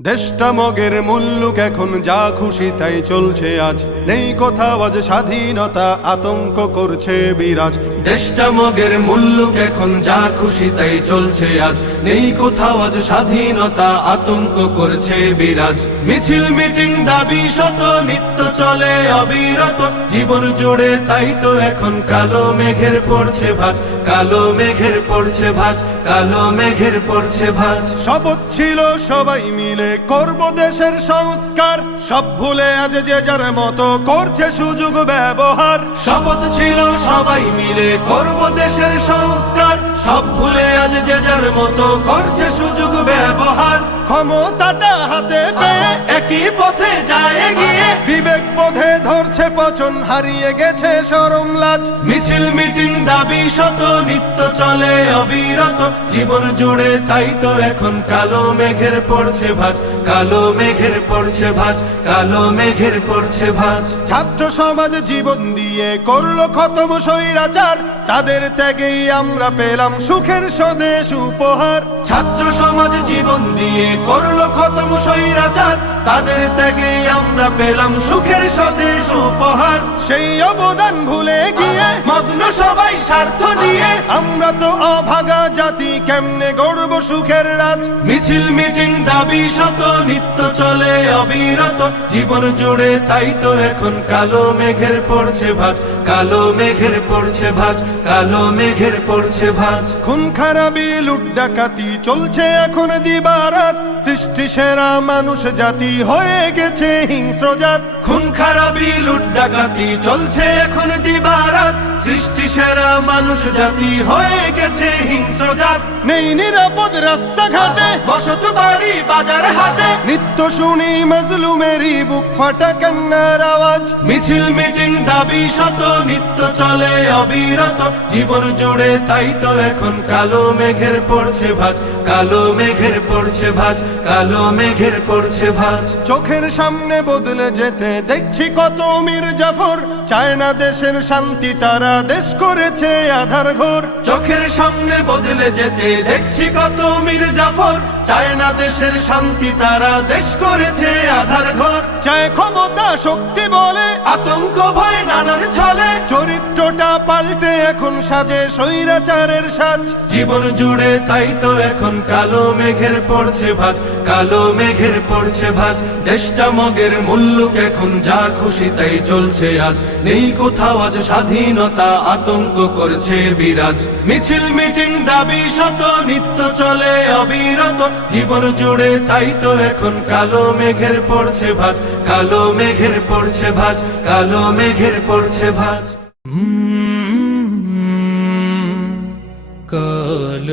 দেশটা মগের মুল্লুক এখন যা খুশি তাই চলছে আজ, নেই কোথাও আজ স্বাধীনতা, আতঙ্ক করছে বিরাজ। দেশটা মগের মুল্লুক এখন যা খুশি তাই চলছে আজ, নেই কোথাও আজ স্বাধীনতা, আতঙ্ক করছে বিরাজ। মিছিল মিটিং দাবি শত নিত্য চলে অবিরত, জীবন জুড়ে তাই তো এখন কালো মেঘের পড়ছে ভাঁজ, কালো মেঘের পড়ছে ভাঁজ, কালো মেঘের পড়ছে ভাঁজ। শপথ ছিল সবাই মিলে করব দেশের সংস্কার, সব ভুলে আজ যে যার মতো করছে সুযোগ ব্যবহার। শপথ ছিল সবাই মিলে করব দেশের সংস্কার, সব ভুলে আজ যে যার মতো করছে সুযোগ ব্যবহার। ক্ষমতাটা হাতে পেয়ে একই পথে যায় এগিয়ে, বিবেক বোধে ধরছে পচন, হারিয়ে গেছে শরম লাজ। মিছিল মিটিং দাবি শত নিত্য চলে অবিরত, জীবন জুড়ে তাই তো এখন কালো মেঘের পড়ছে ভাঁজ, কালো মেঘের পড়ছে ভাঁজ, কালো মেঘের পড়ছে ভাঁজ। ছাত্র সমাজ জীবন দিয়ে করলো খতম স্বৈরাচার, তাদের ত্যাগেই আমরা পেলাম সুখের স্বদেশ উপহার। ছাত্র সমাজ জীবন দিয়ে করলো খতম স্বৈরাচার, তাদের ত্যাগেই আমরা পেলাম সুখের স্বদেশ উপহার। সেই অবদান ভুলে গিয়ে মগ্ন সবাই স্বার্থ নিয়ে, আমরা তো অভাগা জাতি, কেমনে গড়ব সুখের রাজ। মিছিল মিটিং দাবি শত নিত্য চলে অবিরত, জীবন জুড়ে তাই তো এখন কালো মেঘের পড়ছে ভাঁজ, কালো মেঘের পড়ছে ভাঁজ, কালো মেঘের পড়ছে ভাঁজ। খুন খারাপি লুট ডাকাতি চলছে এখন দিবারাত, সৃষ্টি সেরা মানুষ জাতি হয়ে গেছে হিংস্র জাত। খুন খারাপি লুট ডাকাতি চলছে এখন দিবারাত, সৃষ্টি সেরা মানুষ জাতি হয়ে গেছে হিংস্র জাত। নেই নিরাপদ রাস্তাঘাটে, বসত বাড়ি বাজার হাটে, নিত্য শুনি মজলুমেরই বুক ফাটা কান্নার আওয়াজ। মিছিল মিটিং দাবি শত নিত্য চলে অবিরত, জীবন জুড়ে তাই তো এখন কালো মেঘের পড়ছে ভাঁজ, কালো মেঘের পড়ছে ভাঁজ, কালো মেঘের পড়ছে ভাঁজ। চোখের সামনে বদলে যেতে দেখছি কত মীর জাফর, চায় না দেশের শান্তি, তারা দেশ করেছে আধার ঘর। চোখের সামনে বদলে যেতে দেখছি কত মীর জাফর, চায় না দেশের শান্তি, তারা দেশ করেছে আধার ঘর। চায় ক্ষমতা শক্তি বলে আতঙ্ক ভয় নানান ছলে, চরিত্রটা পাল্টে এখন সাজে স্বৈরাচারের সাজ। জীবন জুড়ে তাই তো এখন কালো মেঘের পড়ছে ভাঁজ, কালো মেঘের পড়ছে ভাঁজ। দেশটা মগের মুল্লুক এখন যা খুশি তাই চলছে আজ, নেই কোথাও আজ স্বাধীনতা, আতঙ্ক করছে বিরাজ। মিছিল মিটিং দাবি শত নিত্য চলে অবিরত, জীবন জুড়ে তাই তো এখন কালো মেঘের পড়ছে ভাঁজ, কালো মেঘের পড়ছে ভাঁজ, কালো মেঘের পড়ছে ভাঁজ। কাল